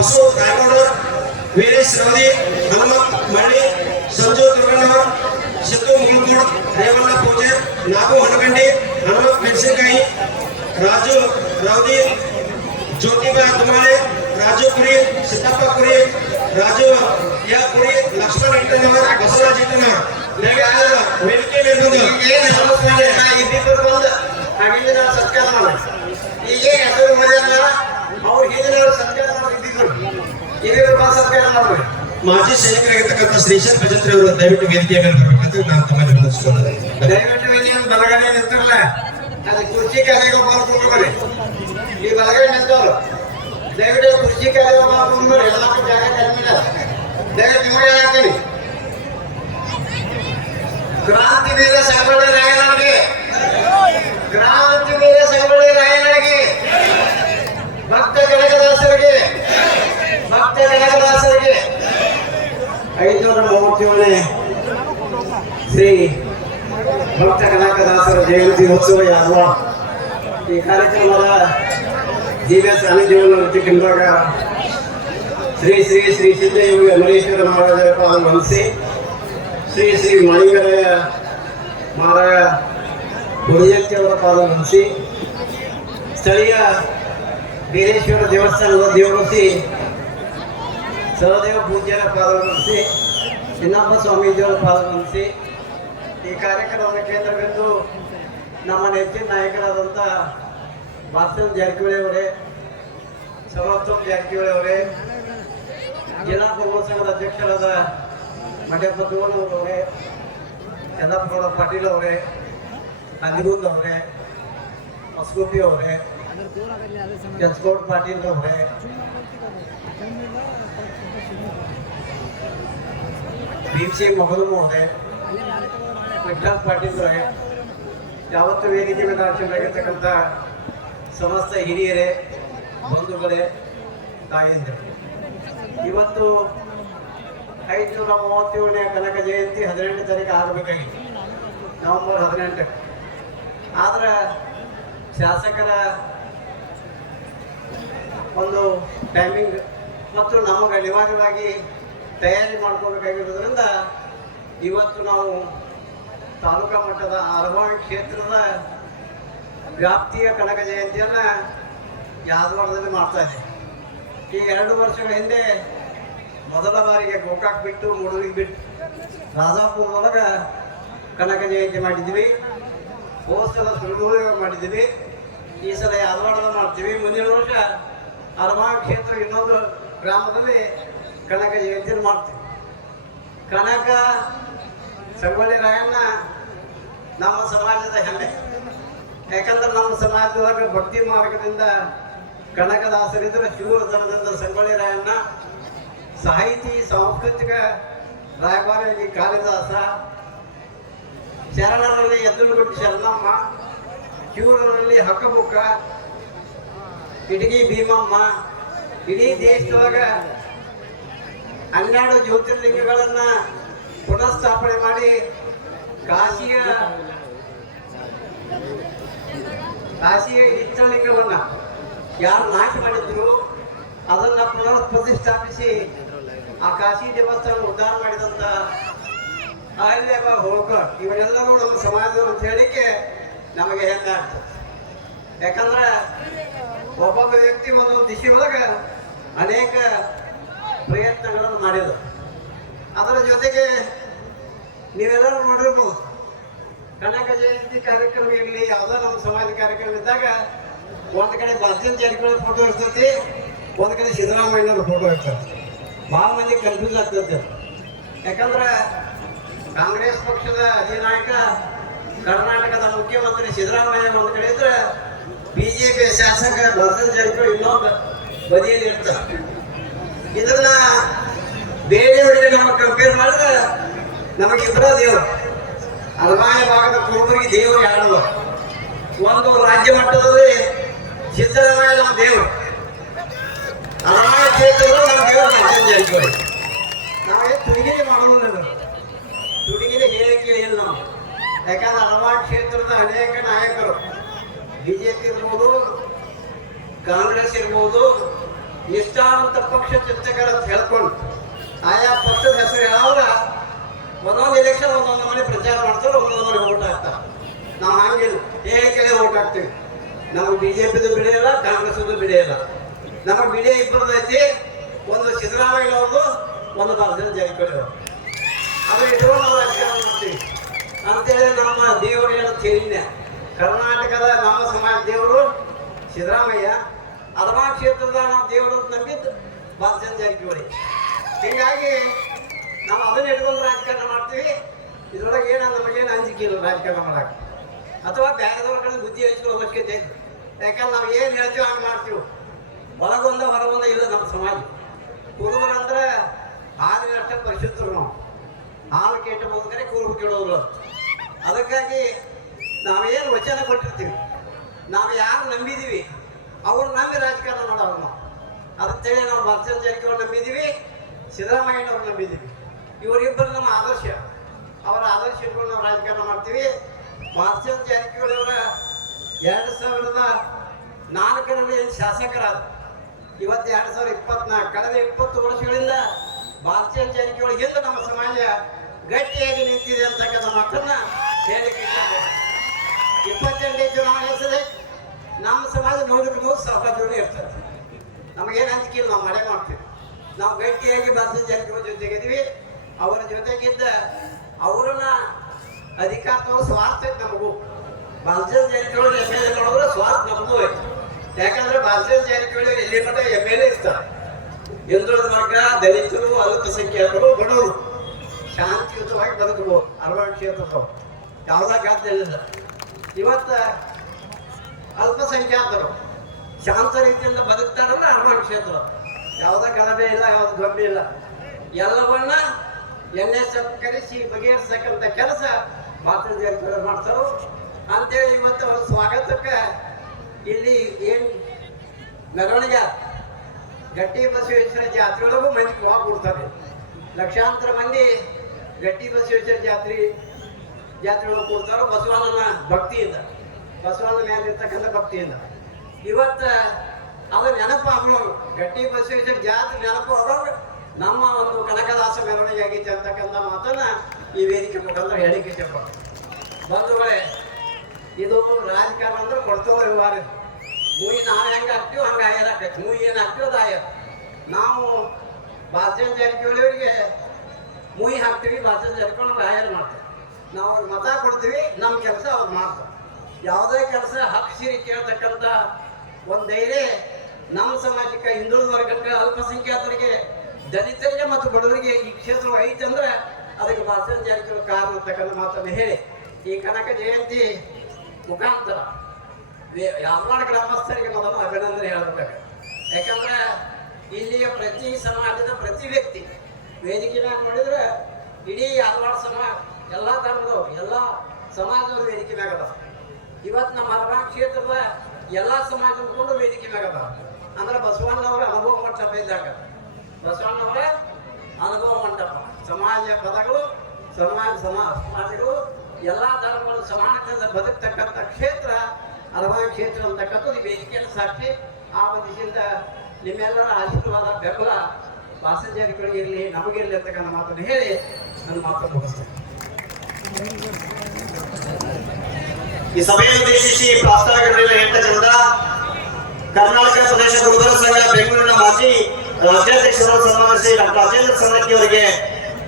Bus Rayakonda Veeresh రవది Hanumat మళ్ళీ సంజు దుర్గన్నవర్ సిద్ధు ములుగూడ్ రేవన్న పూజర్ నాగు హనుగండి హనుమత్ మెన్సిన్కాయి రాజు రవది జ్యోతిబాయ్ దుమాలే రాజు పురి సిద్ధప్ప పురి రాజు యా పురి లక్ష్మణ్ ఇంటన్నవర్ బసవరాజ్ ఇంటన్నవర్ ಮಾಜಿ ಸೈನಿಕರಾಗಿರ್ತಕ್ಕಂಥ ಶ್ರೀಶನ್ ಭಜಂತ್ರಿ ಅವರು ದಯವಿಟ್ಟು ವೇದಿಕೆಯ ಮೇಲೆ ಬರಬೇಕಂತ ನಾನು ತಮ್ಮಲ್ಲಿ ವಿನಂತಿಸಿಕೊಳ್ಳುತ್ತೇನೆ ದಯವಿಟ್ಟು ವೇದಿಕೆ ಒಂದು ಬಲಗಡೆ ನಿಂತಿರಲ್ಲ ಅದು ಕುರ್ಚಿ ಕಾಲಿಗೆ ಒಬ್ಬರು ಕುಂಡ್ರಿ ಈ ಬಲಗಡೆ ನಿಂತವರು. ದಯವಿಟ್ಟು ಕುರ್ಚಿ ಕಾಲಿಗೆ ಒಬ್ಬರು ಕುಂಡ್ರಿ ಎಲ್ಲ ಜಾಗ ಕಡಿಮೆ ದಯವಿಟ್ಟು ನಿಮಗೆ ಹೇಳ್ತೀನಿ ಕ್ರಾಂತಿ ವೀರ ಸಾಗಳೆ ರಾಯನರಿಗೆ ಕ್ರಾಂತಿ ವೀರ ಸಾಗಳೆ ರಾಯನರಿಗೆ ಭಕ್ತ ಕನಕದಾಸರಿಗೆ. ಭಕ್ತ ಕನಕದಾಸರಿಗೆ. ಐದುನೂರ ಮೂವತ್ತೇಳನೇ ಶ್ರೀ ಭಕ್ತ ಕನಕದಾಸರ ಜಯಂತಿ ಉತ್ಸವ ಈ ಕಾರ್ಯಕ್ರಮದ ದಿವ್ಯ ಸಾನ್ನಿಧ್ಯವನ್ನು ಇರ್ತಕ್ಕಂಥಾಗ ಶ್ರೀ ಶ್ರೀ ಶ್ರೀ ಸಿದ್ದಯೋಗಿ ಅಮರೇಶ್ವರ ಮಹಾರಾಜರ ಪಾದ ವಂದಿಸಿ ಶ್ರೀ ಶ್ರೀ ಮಣಿಗರಯ ಮಹಾರಾಯ ಗುರುಜಂತಿಯವರ ಪಾದ ವಂದಿಸಿ ಸ್ಥಳೀಯ ಬೀರೇಶ್ವರ ದೇವಸ್ಥಾನದ ದೇವರಸಿ ಸಹದೇವ ಪೂಜ್ಯರ ಪಾಲ್ಗೊಳಿಸಿ ಚಿನ್ನಪ್ಪ ಸ್ವಾಮೀಜಿಯವರು ಪಾಲ್ಗೊಳಿಸಿ ಈ ಕಾರ್ಯಕ್ರಮದ ಕೇಂದ್ರವೆಂದು ನಮ್ಮ ನೆಚ್ಚಿನ ನಾಯಕರಾದಂಥ ಭಾಸ್ಕರ್ ಜಾರಕಿಹೊಳಿ ಅವರೇ ಸಮರ್ಥಮ್ ಜಾರಕಿಹೊಳಿ ಅವರೇ, ಜಿಲ್ಲಾ ಸಂಘದ ಅಧ್ಯಕ್ಷರಾದ ಮಂಡ್ಯಪ್ಪ ಅವರೇ ಯಲ್ಲಪ್ಪಗೌಡ ಪಾಟೀಲ್ ಅವರೇ ಅನಿರುದ್ಧ ಅವರೇ ಹೊಸಗುಪ್ಪಿ ಅವರೇ ಎಸ್ಗೌಡ್ ಪಾಟೀಲ್ ಅವರೇ ಭೀಮ್ ಸಿಂಗ್ ಮೊಹದ ಅವರೇ ವಿಠಲ್ ಪಾಟೀಲ್ ಅವರೇ, ಯಾವತ್ತು ವೇದಿಕೆ ಮೇಲೆ ಆಚರಣೆಯಾಗಿರ್ತಕ್ಕಂಥ ಸಮಸ್ತ ಹಿರಿಯರೇ, ಬಂಧುಗಳೇ, ತಾಯಂದಿರು, ಇವತ್ತು ಐದುನೂರ ಮೂವತ್ತೇಳನೇ ಕನಕ ಜಯಂತಿ ಹದಿನೆಂಟು ತಾರೀಕು ಆಗಬೇಕಾಗಿತ್ತು. ನವಂಬರ್ ಹದಿನೆಂಟಕ್ಕೆ ಆದರೆ ಶಾಸಕರ ಒಂದು ಟೈಮಿಂಗ್ ಮತ್ತು ನಮಗೆ ಅನಿವಾರ್ಯವಾಗಿ ತಯಾರಿ ಮಾಡ್ಕೋಬೇಕಾಗಿರೋದ್ರಿಂದ ಇವತ್ತು ನಾವು ತಾಲೂಕಾ ಮಟ್ಟದ ಅರವಾಣಿ ಕ್ಷೇತ್ರದ ವ್ಯಾಪ್ತಿಯ ಕನಕ ಜಯಂತಿಯನ್ನು ಯಾದವಾಡದಲ್ಲಿ ಮಾಡ್ತಾ ಇದ್ದೀವಿ. ಈ ಎರಡು ವರ್ಷಗಳ ಹಿಂದೆ ಮೊದಲ ಬಾರಿಗೆ ಗೋಕಾಕ್ ಬಿಟ್ಟು ಮೂಡೂರಿಗೆ ಬಿಟ್ಟು ರಾಜಾಪುರದೊಳಗೆ ಕನಕ ಜಯಂತಿ ಮಾಡಿದ್ವಿ ಹೋದ ಸಲ ಮಾಡಿದ್ದೀವಿ. ಈ ಸಲ ಯಾದವಾಡದ ಮಾಡ್ತೀವಿ. ಮುಂದಿನ ವರ್ಷ ಅರವಾಳ್ ಕ್ಷೇತ್ರ ಇನ್ನೊಂದು ಗ್ರಾಮದಲ್ಲಿ ಕನಕ ಜಯಂತಿಯನ್ನು ಮಾಡ್ತೀವಿ. ಕನಕ ಸಂಗೊಳ್ಳಿ ರಾಯಣ್ಣ ನಮ್ಮ ಸಮಾಜದ ಹೆಮ್ಮೆ. ಯಾಕಂದ್ರೆ ನಮ್ಮ ಸಮಾಜದೊಳಗೆ ಭಕ್ತಿ ಮಾರ್ಗದಿಂದ ಕನಕದಾಸರಿದ್ರೆ ಶಿವರತನದಿಂದ ಸಂಗೊಳ್ಳಿ ರಾಯಣ್ಣ. ಸಾಹಿತಿ, ಸಾಂಸ್ಕೃತಿಕ ರಾಯಭಾರಿ ಕಾಳಿದಾಸ. ಶರಣರಲ್ಲಿ ಎದ್ದುಗುಟ್ಟು ಶರಣಮ್ಮ. ಶಿವರಲ್ಲಿ ಹಕ್ಕಬುಕ್ಕ ಇಟಗಿ ಭೀಮಮ್ಮ. ಇಡೀ ದೇಶದೊಳಗ ಹನ್ನೆರಡು ಜ್ಯೋತಿರ್ಲಿಂಗಗಳನ್ನ ಪುನಃಸ್ಥಾಪನೆ ಮಾಡಿ ಕಾಶಿಯ ಕಾಶಿಯ ಇಷ್ಟಲಿಂಗವನ್ನ ಯಾರು ನಾಶ ಮಾಡಿದ್ರು, ಅದನ್ನ ಪುನರ್ ಪ್ರತಿಷ್ಠಾಪಿಸಿ ಆ ಕಾಶಿ ದೇವಸ್ಥಾನ ಉದ್ಧಾರ ಮಾಡಿದಂತ ಅಹಲ್ಯಬ ಹೋಳ್ಕರ್. ಇವರೆಲ್ಲರೂ ನಮ್ಮ ಸಮಾಜದವರು ಅಂತ ಹೇಳಿಕೆ ನಮಗೆ ಹೆಮ್ಮೆ ಆಗ್ತದೆ. ಯಾಕಂದ್ರೆ ಒಬ್ಬೊಬ್ಬ ವ್ಯಕ್ತಿ ಒಂದೊಂದು ದಿಶೆ ಒಳಗೆ ಅನೇಕ ಪ್ರಯತ್ನಗಳನ್ನು ಮಾಡಿದರು ಅದರ ಜೊತೆಗೆ ನೀವೆಲ್ಲರೂ ನೋಡಿರ್ಬೋದು, ಕನಕ ಜಯಂತಿ ಕಾರ್ಯಕ್ರಮ ಇರಲಿ, ಯಾವುದೋ ನಮ್ಮ ಸಮಾಜ ಕಾರ್ಯಕ್ರಮ ಇದ್ದಾಗ ಒಂದು ಕಡೆ ಭಾರತೀಯ ಜಾರಕಿಹೊಳಿ ಫೋಟೋ ಇರ್ತೈತಿ, ಒಂದು ಕಡೆ ಸಿದ್ದರಾಮಯ್ಯನವ್ರ ಫೋಟೋ ಇರ್ತದೆ ಭಾಳ ಮಂದಿ ಕನ್ಫ್ಯೂಸ್ ಆಗ್ತೈತೆ. ಯಾಕಂದ್ರೆ ಕಾಂಗ್ರೆಸ್ ಪಕ್ಷದ ಅಧಿನಾಯಕ, ಕರ್ನಾಟಕದ ಮುಖ್ಯಮಂತ್ರಿ ಸಿದ್ದರಾಮಯ್ಯ ಒಂದು ಕಡೆ ಇದ್ರೆ ಬಿಜೆಪಿ ಶಾಸಕ ಭಾರತೀಯ ಜಾರಕಿಹೊಳಿ ಇನ್ನೊಂದು ಬದಿಯಲ್ಲಿ ಇರ್ತಾರೆ. ಇದನ್ನ ಬೇರೆಯವರಿಗೆ ನಮ್ಮ ಕಂಪೇರ್ ಮಾಡಿದ್ರೆ ನಮಗೆ ಇಬ್ಬರ ದೇವರು. ಅರಮಾಯ ಭಾಗದ ಕುರುಬರಿಗೆ ದೇವರು ಯಾರು? ಒಂದು ರಾಜ್ಯ ಮಟ್ಟದಲ್ಲಿ ಸಿದ್ದರಾಮಯ್ಯ ನಮ್ಮ ದೇವರು. ಅರಮಾಯ ಕ್ಷೇತ್ರ ನಮ್ಮ ದೇವರು ಜಾರಕಿಹೊಳಿ ನಾವೇ ತುಡಿಗಿರಿ ನಾವು. ತುಡಿಗಿರಿ ಹೇಳಿಕೆ ಇಲ್ಲ ನಾವು. ಯಾಕಂದ್ರೆ ಅರಮಾಯ ಕ್ಷೇತ್ರದ ಅನೇಕ ನಾಯಕರು. ಬಿ ಜೆ ಪಿ ಇರ್ಬೋದು, ಕಾಂಗ್ರೆಸ್ ಇರ್ಬೋದು ನಿಷ್ಠಾವಂತ ಪಕ್ಷ ಅಂತ ಹೇಳ್ಕೊಂಡು ಆಯಾ ಪಕ್ಷದ ಹೆಸರು ಹೇಳವ್ರ ಒಂದೊಂದು ಎಲೆಕ್ಷನ್ ಒಂದೊಂದು ಮನೆ ಪ್ರಚಾರ ಮಾಡ್ತಾರೆ ಒಂದೊಂದು ಮನೆ ಓಟ್ ಹಾಕ್ತಾರೆ. ನಾವು ಹಂಗಿಲ್ಲ. ಹೇಳಿಕೆಲೆ ಓಟ್ ಹಾಕ್ತೀವಿ. ನಮಗೆ ಬಿ ಜೆ ಪಿದು ಬಿಡಿಯಲ್ಲ ಕಾಂಗ್ರೆಸ್ದು ಬಿಡಿಯಲ್ಲ ನಮ್ಮ ಬಿಡಿಯ ಇಬ್ಬರದ್ದು ಐತಿ. ಒಂದು ಸಿದ್ದರಾಮಯ್ಯ ಅವರು ಒಂದು ಬಸವರಾಜ ಜಾರಕಿಹೊಳಿ ಅದು ಇಟ್ಕೊಂಡು ನಾವು ರಾಜಕಾರಣ ಮಾಡ್ತೀವಿ. ಅಂತೇಳಿ ನಮ್ಮ ದೇವರು ಏನು ಕೇಳಿನ ಕರ್ನಾಟಕದ ನಮ್ಮ ಸಮಾಜ ದೇವರು ಸಿದ್ದರಾಮಯ್ಯ. ಹಲವಾ ಕ್ಷೇತ್ರದ ನಾವು ದೇವರು ಅಂತ ನಂಬಿದ್ದು ಬಸವರಾಜ ಜಾರಕಿಹೊಳಿ ಹೀಗಾಗಿ ನಾವು ಅದನ್ನ ಹಿಡ್ಕೊಂಡು ರಾಜಕಾರಣ ಮಾಡ್ತೀವಿ. ಇದ್ರೊಳಗೆ ಏನ ನಮಗೇನು ಅಂಜಿಕೆ ಇಲ್ಲ ರಾಜಕಾರಣ ಮಾಡಕ್ಕೆ. ಅಥವಾ ಬೇರೆದವ್ರ ಕಡೆ ಬುದ್ಧಿ ಹಂಚ್ಕೊಳ್ಳೋ ಅವಶ್ಯಕತೆ ಯಾಕಂದ್ರೆ ನಾವು ಏನು ಹೇಳ್ತೀವಿ ಹಂಗೆ ಮಾಡ್ತೀವಿ. ಒಳಗೊಂದ ಹೊರಗೊಂದ ಇಲ್ಲ ನಮ್ಮ ಸಮಾಜ. ಕುರುಬರಂದ್ರೆ ಹಾಲಿನಷ್ಟ ಪರಿಶುದ್ಧರು ನಾವು. ಹಾಲು ಕೆಟ್ಟ ಹೋಗ್ಬೇಕಾರೆ ಕುರುಬು ಕೆಡೋದ್ರು ಅದಕ್ಕಾಗಿ ನಾವೇನು ವಚನ ಕೊಟ್ಟಿರ್ತೀವಿ. ನಾವು ಯಾರು ನಂಬಿದೀವಿ ಅವ್ರು ನಂಬಿ ರಾಜಕಾರಣ ಮಾಡೋರು ನಾವು ಅದಕ್ಕೇಳಿ ನಾವು ಬಸವರಾಜ ಜಾರಕಿಹೊಳಿ ನಂಬಿದೀವಿ ಸಿದ್ದರಾಮಯ್ಯನವ್ರು ನಂಬಿದ್ದೀವಿ ಇವರಿಬ್ಬರು ನಮ್ಮ ಆದರ್ಶ. ಅವರ ಆದರ್ಶ ಇಟ್ಕೊಂಡು ನಾವು ರಾಜಕಾರಣ ಮಾಡ್ತೀವಿ. ಬಸವರಾಜ ಜಾರಕಿಹೊಳಿ ಎರಡು ಸಾವಿರದ ನಾಲ್ಕರಲ್ಲಿ ಶಾಸಕರಾದ, ಇವತ್ತು ಎರಡು ಸಾವಿರದ ಇಪ್ಪತ್ನಾಲ್ಕು, ಕಳೆದ ಇಪ್ಪತ್ತು ವರ್ಷಗಳಿಂದ ಭಾರತೀಯ ಜಾರಕಿಹೊಳಿ ಹಿಂದೆ ನಮ್ಮ ಸಮಾಜ ಗಟ್ಟಿಯಾಗಿ ನಿಂತಿದೆ ಅಂತಕ್ಕಂಥ ಮಕ್ಕಳನ್ನ ಹೇಳಿಕೆ. ಇಪ್ಪತ್ತೆಂಟನೇ ಚುನಾವಣೆ ನಮ್ಮ ಸಮಾಜ ನೂರಕ್ಕೆ ನೂರು ಸಹಕಾರದಲ್ಲಿ ಇರ್ತದೆ ನಮಗೇನು ಅಂಜಿಕಿಲ್ಲ ನಾವು ಮಳೆ ಮಾಡ್ತೀವಿ. ನಾವು ಗಟ್ಟಿಯಾಗಿ ಭಾರತೀಯ ಜೊತೆಗೆ ಜೊತೆಗಿದ್ದೀವಿ ಅವರ ಜೊತೆಗಿದ್ದ ಅವರನ್ನ ಅಧಿಕಾರ ಸ್ವಾರ್ಥ ಐತೆ ನಮಗೂ. Balachandra Jarkiholi M L A ನೋಡಿದ್ರೆ ಸ್ವಾರ್ಥ ನಮಗೂ ಐತೆ ಯಾಕಂದ್ರೆ ಬಾಲಚಂದ್ರ ಜಾರಕಿಹೊಳಿ ಎಲ್ಲಿ ಮಟ್ಟ ಎಂ ಎಲ್ ಎ ಇರ್ತಾರೆ. ಹಿಂದುಳಿದ ವರ್ಗ, ದಲಿತರು, ಅಲ್ಪಸಂಖ್ಯಾತರು, ಬಡವರು. ಶಾಂತಿಯುತವಾಗಿ ಬದುಕಬಹುದು. ಕ್ಷೇತ್ರದವರು ಯಾವುದೇ ಇಲ್ಲ ಇವತ್ತ ಅಲ್ಪಸಂಖ್ಯಾತರು. ಶಾಂತ ರೀತಿಯಿಂದ ಬದುಕ್ತಾರಂದ್ರೆ ಅರವತ್ತು ಕ್ಷೇತ್ರ. ಯಾವುದೇ ಗಲಭೆ ಇಲ್ಲ, ಯಾವ್ದು ಗಂಭೀರ ಇಲ್ಲ. ಎಲ್ಲವನ್ನ ಎಣ್ಣೆ ಸಂಸ್ಕರಿಸಿ ಬಗೆಹರಿಸತಕ್ಕಂಥ ಕೆಲಸ ಮಾತೃ ಜಾರಕಿಹೊಳಿ ಮಾಡ್ತಾರೋ ಅಂತೇಳಿ ಇವತ್ತು ಅವ್ರ ಸ್ವಾಗತಕ್ಕೆ ಇಲ್ಲಿ ಏನು ಮೆರವಣಿಗೆ. ಗಟ್ಟಿ ಬಸವೇಶ್ವರ ಜಾತ್ರೆ ಒಳಗೂ ಮಂದಿ ಹೋಗ್ಬಿಡ್ತಾರೆ. ಲಕ್ಷಾಂತರ ಮಂದಿ ಗಟ್ಟಿ ಬಸವೇಶ್ವರ ಜಾತ್ರೆ ಜಾತ್ರೆ ಒಳಗೆ ಕೊಡ್ತಾರೋ ಬಸವಣ್ಣನ ಭಕ್ತಿಯಿಂದ. ಬಸವಣ್ಣನ ಮೇಲೆ ಇರ್ತಕ್ಕಂಥ ಭಕ್ತಿಯಿಂದ ಇವತ್ತ ಅದು ನೆನಪು ಆಗೋರು ಗಟ್ಟಿ ಬಸವೇಶ್ವರ ಜಾತ್ರೆ ನೆನಪು ಆಗೋರು ನಮ್ಮ ಒಂದು ಕನಕದಾಸ ಮೆರವಣಿಗೆ ಆಗೈತೆ ಅಂತಕ್ಕಂಥ ಮಾತನ್ನ ಈ ವೇದಿಕೆ ಮುಖಾಂತರ ಹೇಳಿಕೆ ಬಂಧುಗಳೇ, ಇದು ರಾಜಕಾರಣ ಅಂದ್ರೆ ಕೊಡ್ತೋ ವ್ಯವಹಾರ. ಮೂಯಿ ನಾವು ಹೆಂಗೆ ಹಾಕ್ತೀವಿ ಹಂಗೆ ಆಯರ್ ಹಾಕೈತಿ ಮೂಯಿ ಏನು ಹಾಕ್ತೀವೋ ಅದು ಆಯರ್. ನಾವು ಭಾಷಣ ಜಾರಿಕೆಯವರಿಗೆ ಮೂಯಿ ಹಾಕ್ತೀವಿ ಭಾಷಣ ನಮ್ಗೆ ಆಯರ್ ಮಾಡ್ತೀವಿ. ನಾವು ಅವ್ರಿಗೆ ಮತ ಕೊಡ್ತೀವಿ ನಮ್ಮ ಕೆಲಸ ಅವ್ರು ಮಾಡ್ತಾರೆ. ಯಾವುದೇ ಕೆಲಸ ಹಕ್ಸಿರಿ ಕೇಳ್ತಕ್ಕಂಥ ಒಂದು ಧೈರ್ಯ ನಮ್ಮ ಸಮಾಜಕ್ಕೆ, ಹಿಂದುಳಿದ ವರ್ಗಕ್ಕೆ, ಅಲ್ಪಸಂಖ್ಯಾತರಿಗೆ, ದಲಿತರಿಗೆ ಮತ್ತು ಬಡವರಿಗೆ ಈ ಕ್ಷೇತ್ರ ಐತೆ ಅಂದ್ರೆ ಅದಕ್ಕೆ ಭಾಷೆ ಜಾರಿಗೆ ಕಾರಣ ಅಂತಕ್ಕಂಥ ಮಾತನ್ನು ಹೇಳಿ. ಈ ಕನಕ ಜಯಂತಿ ಮುಖಾಂತರ ಯಾದವಾಡ ಗ್ರಾಮಸ್ಥರಿಗೆ ಮೊದಲು ಅಭಿನಂದನೆ ಹೇಳಬೇಕು. ಯಾಕಂದ್ರೆ ಇಲ್ಲಿಯ ಪ್ರತಿ ಸಮಾಜದ ಪ್ರತಿ ವ್ಯಕ್ತಿ ವೇದಿಕೆ ಮಾಡಿದ್ರೆ ನೋಡಿದ್ರೆ ಇಡೀ ಯಾರ್ವಾಡ ಸಮಾಜ ಎಲ್ಲ ಧರ್ಮದವ್ರು, ಎಲ್ಲ ಸಮಾಜದ ವೇದಿಕೆ ಅದಾವ ಇವತ್ತು ನಮ್ಮ ಹಲವಾರು ಕ್ಷೇತ್ರದ ಎಲ್ಲ ಸಮಾಜ ಕೂಡ ವೇದಿಕೆ ಮ್ಯಾಗದ ಅಂದ್ರೆ. ಬಸವಣ್ಣವರ ಅನುಭವ ಮಂಟಪ ಇದ್ದಾಗ. ಬಸವಣ್ಣವರ ಅನುಭವ ಮಂಟಪ. ಸಮಾಜ ಪದಗಳು, ಸಮಾಜ ಸಮಾ ಸಮಾಜಗಳು, ಎಲ್ಲ ಧರ್ಮಗಳು ಸಮಾನತೆಯಿಂದ ಬದುಕ್ತಕ್ಕಂಥ ಕ್ಷೇತ್ರ ಅನುಭವ ಕ್ಷೇತ್ರ ಅಂತಕ್ಕಂಥದ್ದು ವೇದಿಕೆಯನ್ನು ಸಾಕ್ಷಿ. ಆ ದಿಶೆಯಿಂದ ನಿಮ್ಮೆಲ್ಲರ ಆಶೀರ್ವಾದ, ಬೆಂಬಲ ವಾಸಜಾರಿಗಳಿಗೆ ಇರಲಿ ನಮಗಿರಲಿ ಅಂತಕ್ಕಂಥ ಮಾತನ್ನು ಹೇಳಿ ನನ್ನ ಮಾತನ್ನು ಮುಗಿಸ್ತೇನೆ. ಈ ಸಭೆಯನ್ನು ಉದ್ದೇಶಿಸಿ ಪ್ರಾಸ್ತಾವಿಕರಲ್ಲಿ ಎಂಟ ಜನದ ಕರ್ನಾಟಕ ಪ್ರದೇಶ ಗುರುಗಳ ಸಂಘ ಬೆಂಗಳೂರಿನ ಮಾಜಿ ರಾಜ್ಯಾಧ್ಯಕ್ಷರನ್ನು ಸನ್ಮಾನಿಸಿ ಡಾಕ್ಟರ್ ರಾಜೇಂದ್ರ ಸಂಗತಿ ಅವರಿಗೆ